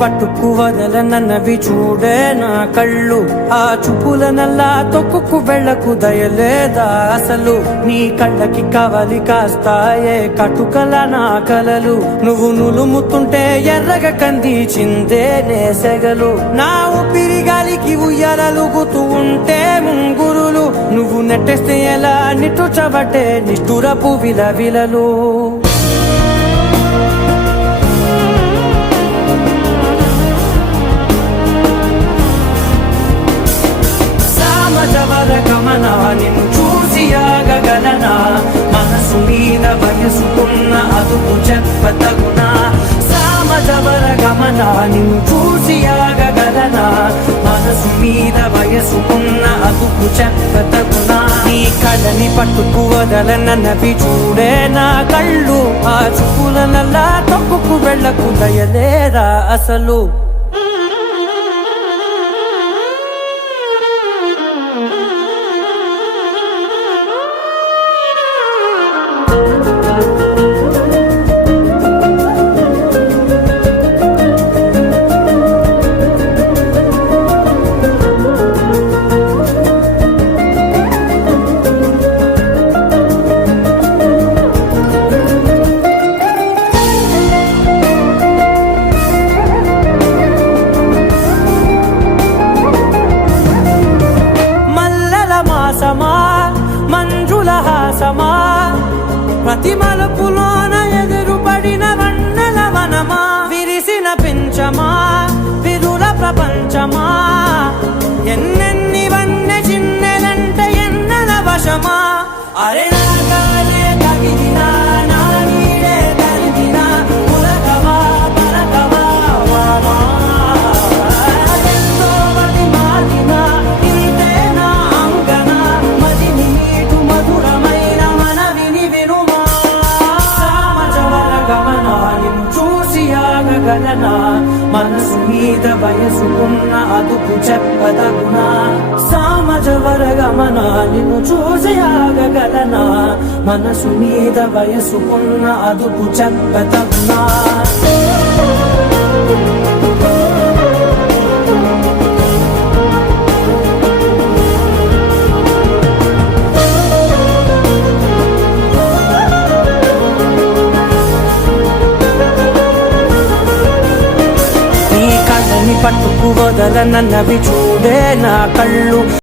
పట్టుకు వదలనన్నవి చూడే నా కళ్ళు. ఆ చూపుల నల్లా తొక్కుకు వెళ్ళకు దయలేదా అసలు. నీ కళ్ళకి కవలి కాస్తాయే కటుకల నా కలలు. నువ్వు నులుముతుంటే ఎర్రగా కందిచిందే నేసెగలు. నా ఊపిరి గాలికి ఉయ్యాలలుగుతూ ఉంటే ముంగురులు. నువ్వు నెట్టేస్తే ఎలా నిట్టుచబట్టే నిష్ఠురపు విలవిలలు. గమనా నిన్ను చూసి ఆగగలనా. మనసు మీద వయసుకున్న అదుపు చెప్పతగునా. సామజవర గమనా నిన్ను చూసి ఆగగలనా. మనసు మీద వయసుకున్న అదుపు చెప్పతగునా. నీ కళ్ళని పట్టుకు వదలనన్నవి చూడే నా కళ్ళు. ఆ చూపుల నల్లా తొక్కుకు వెళ్ళకు దయలేరా అసలు. మంజుల హాసమా ప్రతి మలుపులోన ఎదురుపడిన వన్నెల వనమా. విరిసిన పించమా విరుల ప్రపంచమా. ఎన్నెన్ని వన్నె చిన్నెలంటే ఎన్నెల వశమా. అరే నాగాలే తగిలినా నా నీడే తరిగినా. పులకవా పలకవా వామా. మనసు మీద వయసుకున్న అదుపు చెప్పదగునా. సామజవర గమనా నిన్ను చూసి ఆగగలనా. మనసు మీద వయసుకున్న అదుపు చెప్పదగునా. పట్టుకు వదలనన్నవి చూడే నా కళ్ళు.